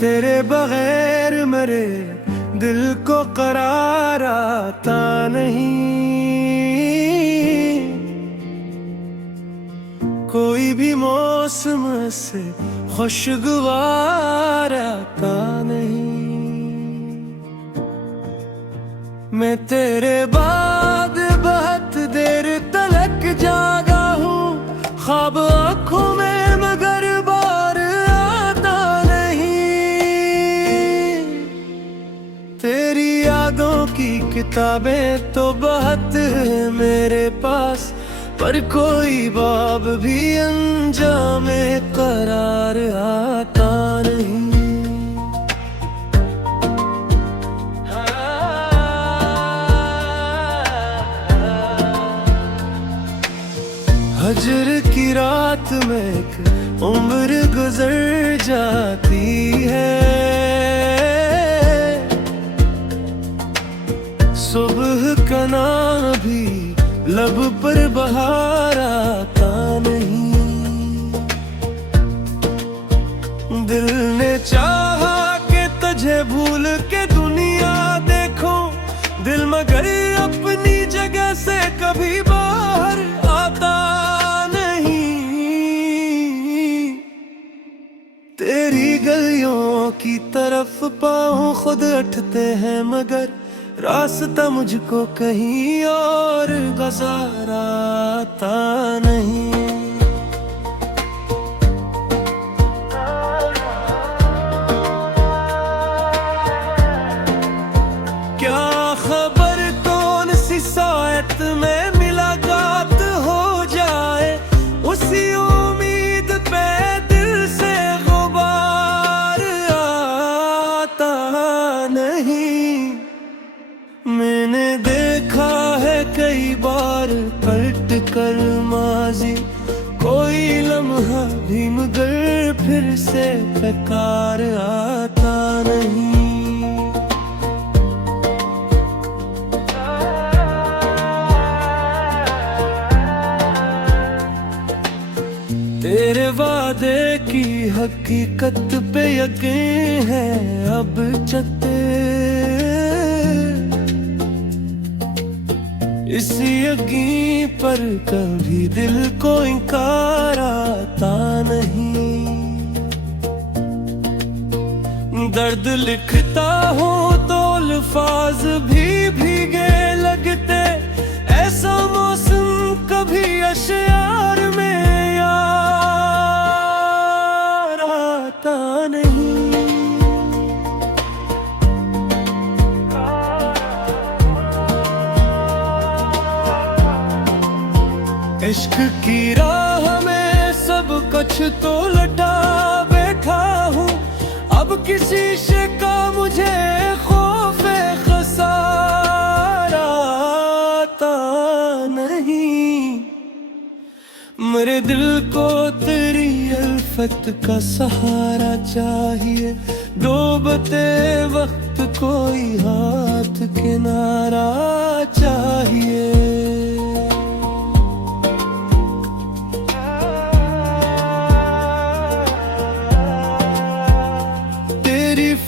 तेरे बगैर मेरे दिल को करार आता नहीं। कोई भी मौसम से खुशगवार आता नहीं। मैं तेरे बाद बहुत देर तलक जागा हूँ, ख्वाब आँखों में मगर बार आता नहीं। तेरी यादों की किताबें तो बहुत है मेरे पास, पर कोई बाब भी अंजामे करार आता नहीं। हजर की रात में एक उम्र गुजर जाती है, सुबह का नाम भी लब पर बहार आता नहीं। दिल ने चाहा कि तुझे भूल के दुनिया देखूं, दिल मगर अपनी जगह से कभी बाहर आता नहीं। तेरी गलियों की तरफ पाँव खुद उठते हैं, मगर रास्ता मुझको कहीं और गुजारा आता नहीं। क्या खबर कौन सी सायत में मुलाकात हो जाए, उसी उम्मीद पे दिल से गुबार आता नहीं। मैंने देखा है कई बार पलट कर माजी, कोई लम्हा भी मगर फिर से बेकार आता नहीं। तेरे वादे की हकीकत पे यकीन है अब चलते, इस यकीन पर कभी दिल को इनकार आता नहीं। दर्द लिखता हूँ तो अल्फाज भी भीगे लगते, ऐसा मौसम कभी अशआर में यार आता नहीं। इश्क की राह में सब कुछ तो लटा बैठा हूँ, अब किसी से का मुझे खौफे खसारा आता नहीं। मेरे दिल को तेरी अल्फत का सहारा चाहिए, डूबते वक्त कोई हाथ किनारा चाहिए।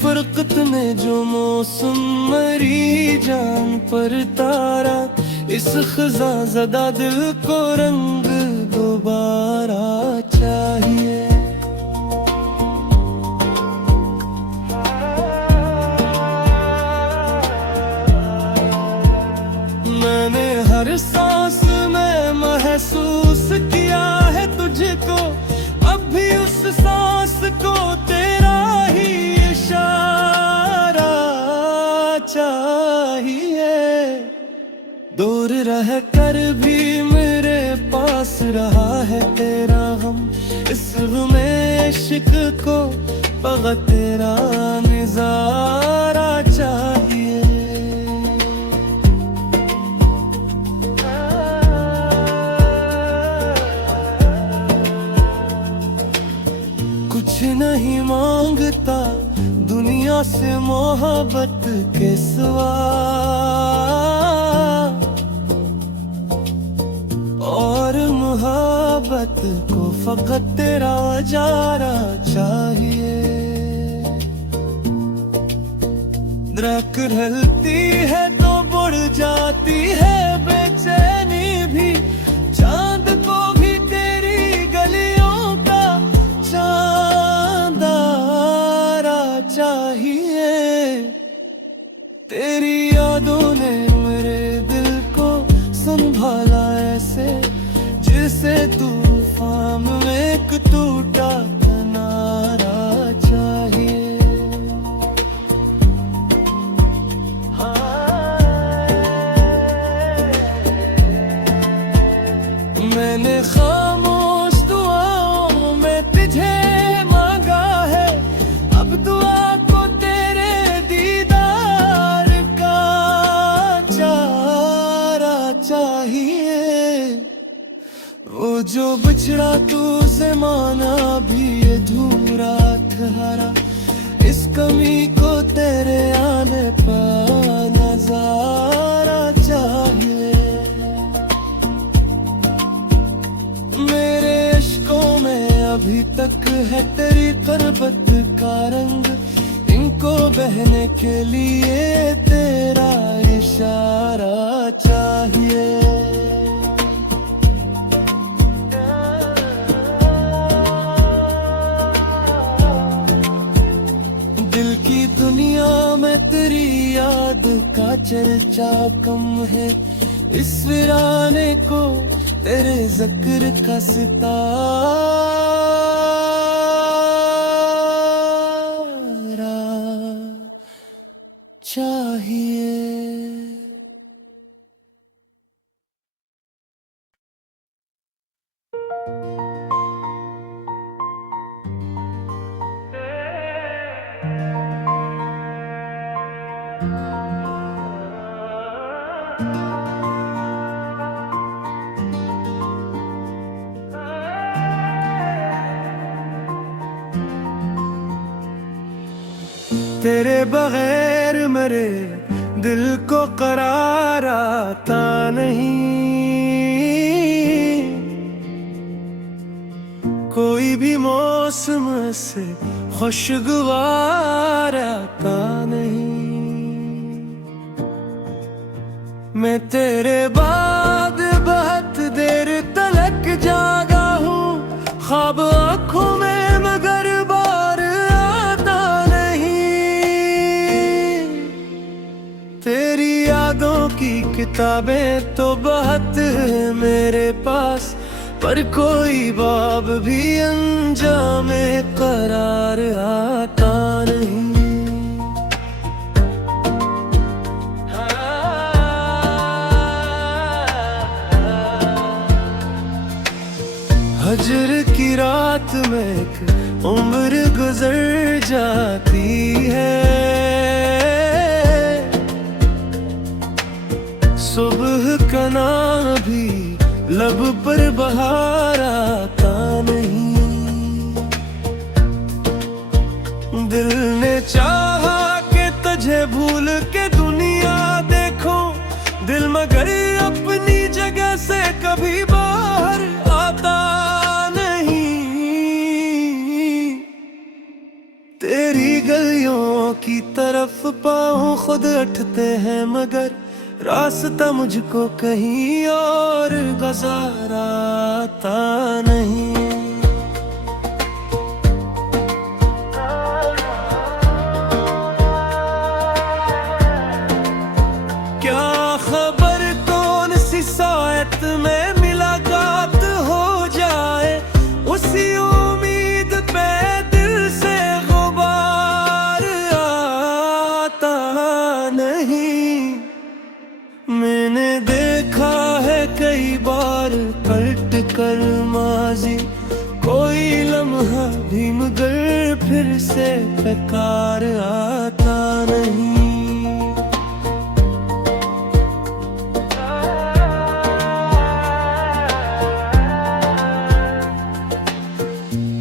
फरकत ने जो मौसम मरी जान पर तारा, इस खज़ा ज़दा दिल को रंग दोबारा चाहिए। मैंने हर सांस में महसूस किया है तुझको, अब भी उस सांस को तेरा ही इशारा चाहिए। दूर रह कर भी मेरे पास रहा है तेरा गम, इस गमे इश्क को बग़ैर तेरा नज़ारा चाहिए। कुछ नहीं मांगता दुनिया से मोहब्बत के सिवा, और मोहब्बत को फकत तेरा जारा चाहिए। रख ढलती है तो बुढ़ जाती है बेचैनी भी। चांद को भी तेरी गलियों का चांदारा चाहिए। तेरी यादों ने मेरे दिल को संभाला ऐसे, जिसे तूफान में एक टूटा किनारा चाहिए। मैंने खामोश दुआओं में तुझे मांगा है, अब दुआ को तेरे दीदार का चारा चाहिए। वो जो बिछड़ा तुझसे माना भी अधूरा ठहरा, इस कमी को तेरे आने पर नजारा चाहिए। मेरे इश्कों में अभी तक है तेरी तरबत का रंग, इनको बहने के लिए तेरा इशारा चाहिए। दिल की दुनिया में तेरी याद का चर्चा कम है, इस वीराने को तेरे जिक्र का सितारा चाहिए। तेरे बगैर मेरे दिल को करार आता नहीं, कोई भी मौसम से खुशगवार आता नहीं। मैं तेरे बाद बहुत देर तलक जागा हूँ, ख्वाब आँखों में मगर बार आता नहीं। तेरी यादों की किताबें तो बहुत है मेरे पास, पर कोई बाब भी अंजामे करार आता नहीं। हजर की रात में एक उम्र गुजर जाती है, सुबह का नाम भी लब पर बहार आता नहीं। दिल ने चाहा कि तुझे भूल के दुनिया देखूं, दिल मगर अपनी जगह से कभी बाहर आता नहीं। तेरी गलियों की तरफ पाँव खुद उठते हैं, मगर रास्ता मुझको कहीं और गुजारा आता नहीं। क्या खबर कौन सी सायत में मुलाकात हो जाए, उसी उम्मीद पे दिल से गुबार आता नहीं। मैंने देखा है कई बार पलट कर माजी, कोई लम्हा भी मगर फिर से बेकार आता नहीं।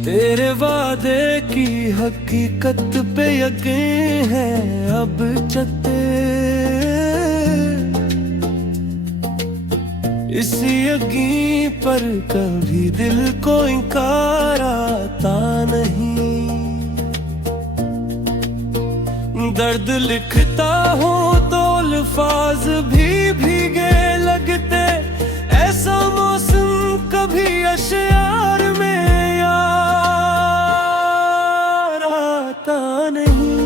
तेरे वादे की हकीकत पे यकीन है अब चलते, इस यकीन पर कभी दिल को इनकार आता नहीं। दर्द लिखता हूँ तो अल्फाज भी भीगे लगते, ऐसा मौसम कभी अशयार में यार आता नहीं।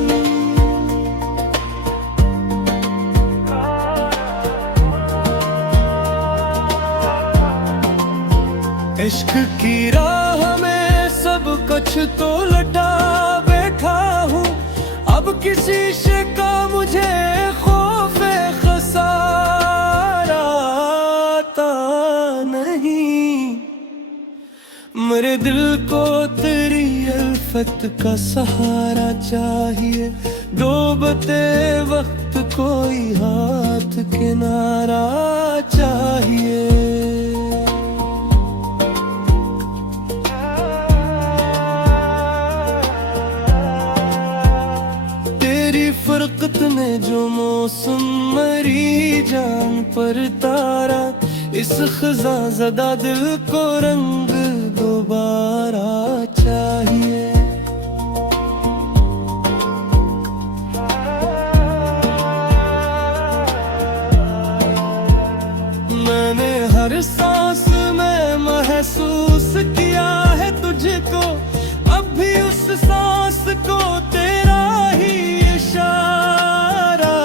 इश्क की राह में सब कुछ तो लटा बैठा हूँ, अब किसी से का मुझे खौफ खसारा आता नहीं। मेरे दिल को तेरी अल्फत का सहारा चाहिए, डूबते वक्त कोई हाथ किनारा चाहिए। फरकत ने जो मौसम मरी जान पर तारा, इस खज़ा ज़दा दिल को रंग दोबारा चाहिए। मैंने हर सांस में महसूस किया है तुझको, अब भी उस सांस को तेरा ही इशारा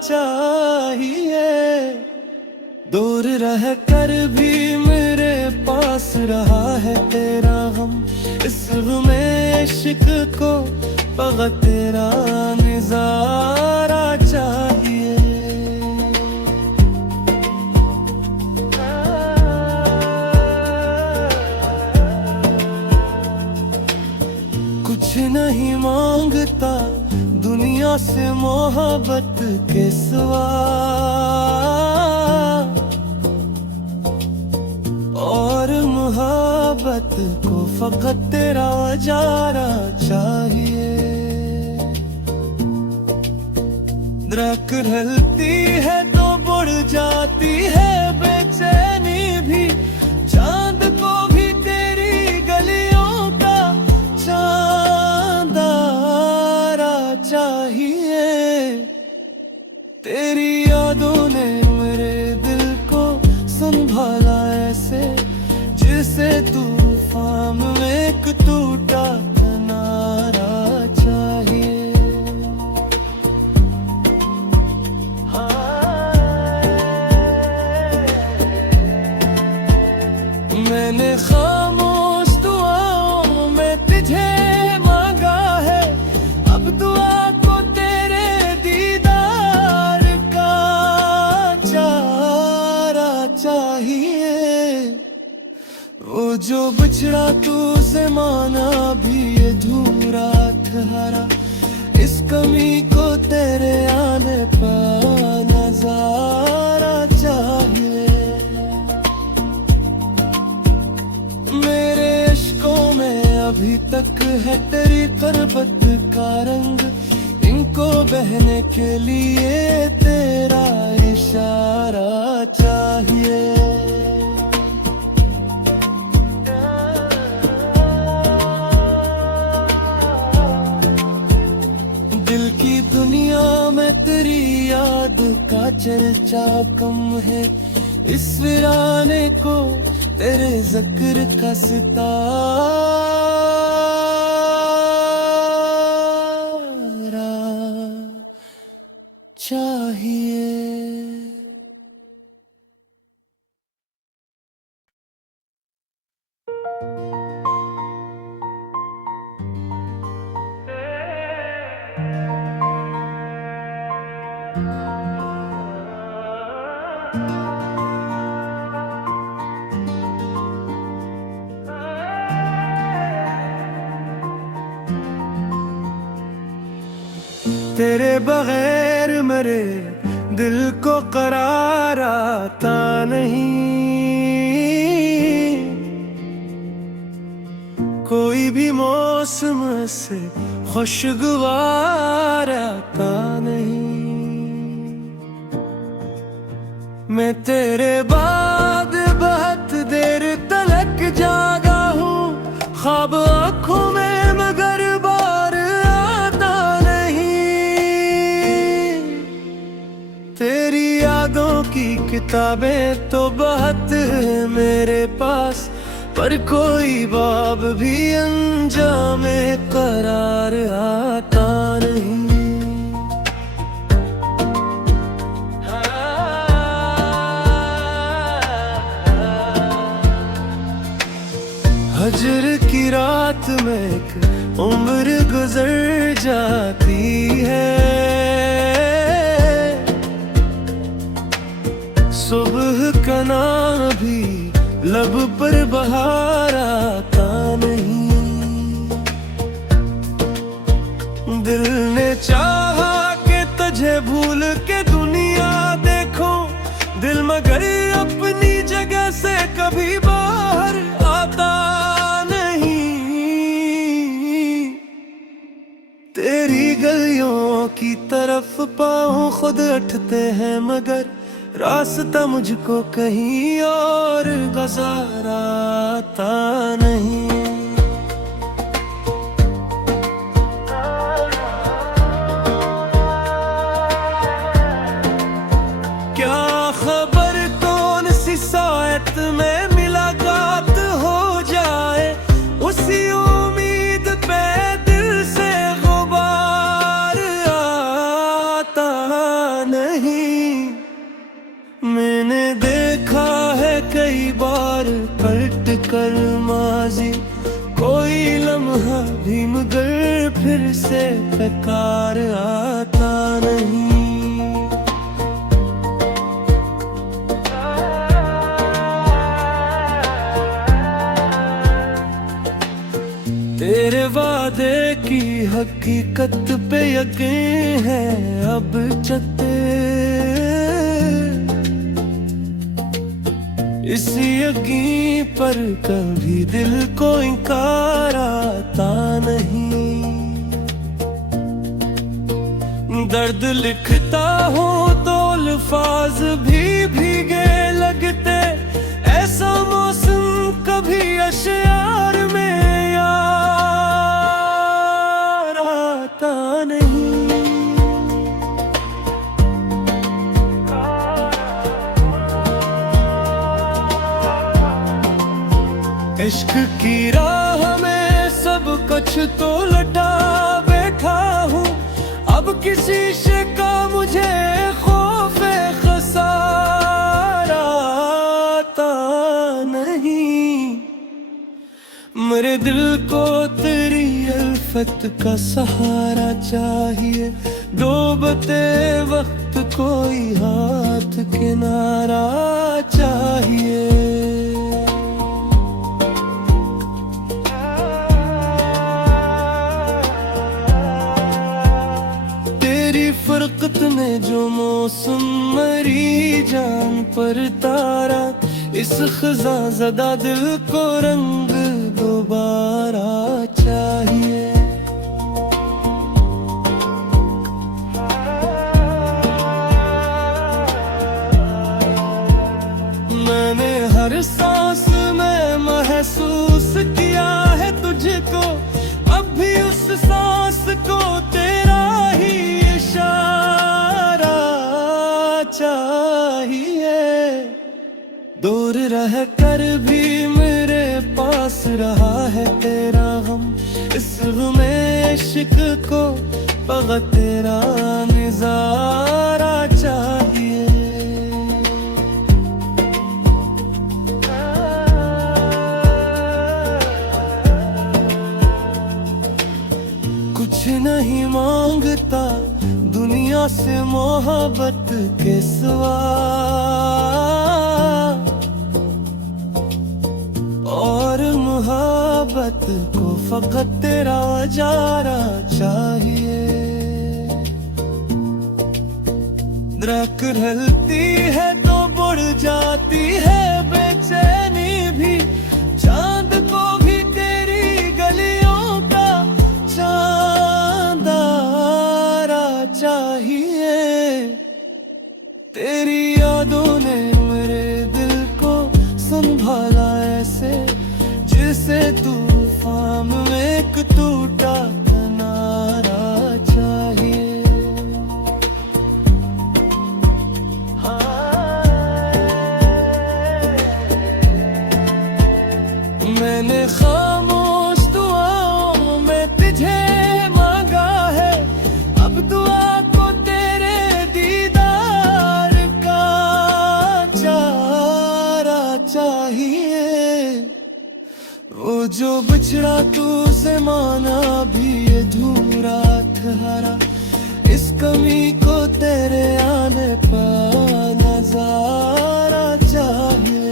चाहिए। दूर रह कर भी मेरे पास रहा है तेरा गम, इस में इश्क को फकत तेरा नज़ारा चाहिए। कुछ नहीं मांगता दुनिया से मोहब्बत के सिवा, और मोहब्बत को फकत तेरा जारा चाहिए। दरख्त ढलती है तो बुढ़ जाती है बेचैनी भी, चांद को भी तेरी गलियों का चांदारा चाहिए। तेरी यादों ने मेरे दिल को संभाला ऐसे, जिसे तूफान में एक टूटा किनारा चाहिए। मैंने खामोश दुआओं में तुझे मांगा है, अब दुआ को तेरे दीदार का चारा चाहिए। वो जो बिछड़ा तू से माना भी अधूरा ठहरा, इस कमी को तेरे आने पर नजारा चाहिए। मेरे इश्कों में अभी तक है तेरी तरबत का रंग, इनको बहने के लिए तेरा इशारा चाहिए। दिल की दुनिया में तेरी याद का चर्चा कम है, इस वीराने को तेरे जिक्र का सितारा चाहिए। तेरे बगैर मेरे दिल को करार आता नहीं, कोई भी मौसम से खुशगवार आता नहीं। मैं तेरे बाद बहुत देर तलक जागा हूँ, ख्वाब आँखों में मगर बार आता नहीं। किताबें तो बहुत है मेरे पास, पर कोई बाब भी अंजामे करार आता नहीं। हजर की रात में एक उम्र गुजर जाती है, सुबह का नाम भी लब पर बहार आता नहीं। दिल ने चाहा कि तुझे भूल के दुनिया देखो, दिल मगर अपनी जगह से कभी बाहर आता नहीं। तेरी गलियों की तरफ पाँव खुद उठते हैं, मगर रास्ता मुझको कहीं और गुज़ार आता नहीं। क्या खबर कौन सी सायत में मुलाकात हो जाए, उसी उम्मीद पे दिल से गुबार आता नहीं। मैंने देखा है कई बार पलट कर माजी, कोई लम्हा भी मगर फिर से बेकार आता नहीं। तेरे वादे की हकीकत पे यकीन है अब चलते, इस यकीन पर कभी दिल को इनकार आता नहीं। दर्द लिखता हूँ तो अल्फाज भी भीगे लगते, ऐसा मौसम कभी अशयार में यार आता नहीं। इश्क की राह में सब कुछ तो लटा बैठा हूँ, अब किसी से का मुझे खौफ खसार आता नहीं। मेरे दिल को तेरी अल्फत का सहारा चाहिए, डूबते वक्त कोई हाथ किनारा चाहिए। फरकत में जो मौसम मरी जान पर तारा, इस खज़ा ज़दा दिल को रंग दोबारा चाहिए। मैंने हर सांस में महसूस किया है तुझको, अब भी उस सांस को तेरा ही इशारा चाहिए। दूर रह कर भी मेरे पास रहा है तेरा गम, इस में इश्क को फकत तेरा नज़ारा चाहिए। कुछ नहीं मांगता दुनिया से मोहब्बत के सिवा, और मोहब्बत को फकत तेरा जारा चाहिए। दरख्त ढलती है तो बुढ़ जाती है बेचैनी भी, चांद को भी तेरी गलियों का चांदारा चाहिए। तेरी यादों ने मेरे दिल को संभाला ऐसे, जिसे तूफान में एक टूटा किनारा चाहिए। हाँ मैंने खामोश दुआओं में तुझे मांगा है, अब दुआ को तेरे दीदार का चारा चाहिए। वो जो बिछड़ा तू से माना भी अधूरा ठहरा, इस कमी को तेरे आने पर नजारा चाहिए।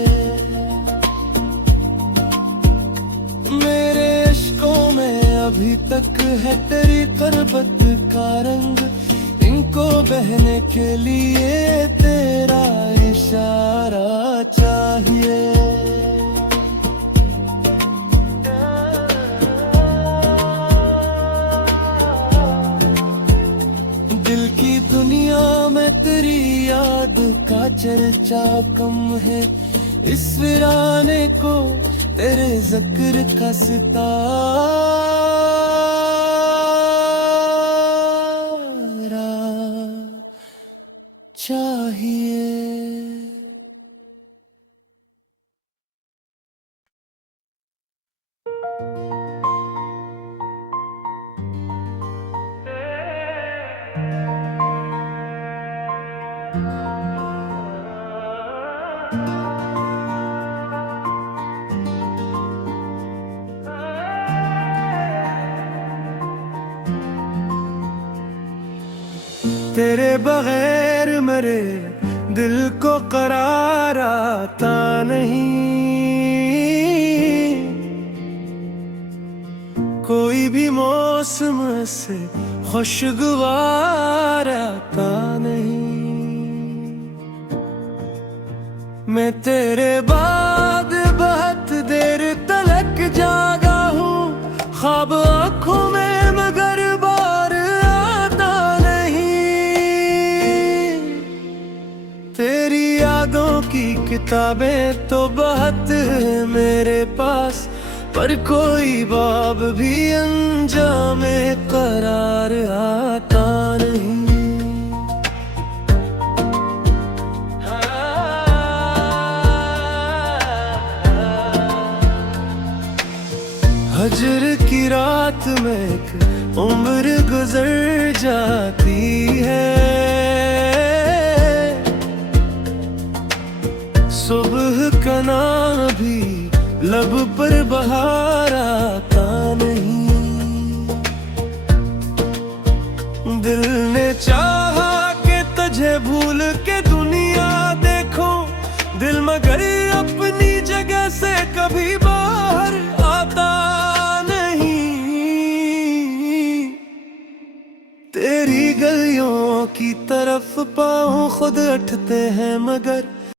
मेरे इश्कों में अभी तक है तेरी तरबत का रंग, इनको बहने के लिए तेरा इशारा चाहिए। दिल की दुनिया में तेरी याद का चर्चा कम है, इस वीराने को तेरे जिक्र का सितारा चाहिए। तेरे बगैर मेरे दिल को करार आता नहीं, कोई भी मौसम से खुशगवार आता नहीं। मैं तेरे बाद बहुत देर तलक जागा हूँ, ख्वाब आँखों में मगर बार आता नहीं। तेरी यादों की किताबें तो बहुत है मेरे पास, पर कोई बाब भी अंजामे करार आता नहीं। हजर की रात में एक उम्र गुजर जाती है, सुबह का नाम भी लब पर बहार आता नहीं। दिल ने चाहा कि तुझे भूल के दुनिया देखूं, दिल मगर अपनी जगह से कभी बाहर आता नहीं। तेरी गलियों की तरफ पाँव खुद उठते हैं मगर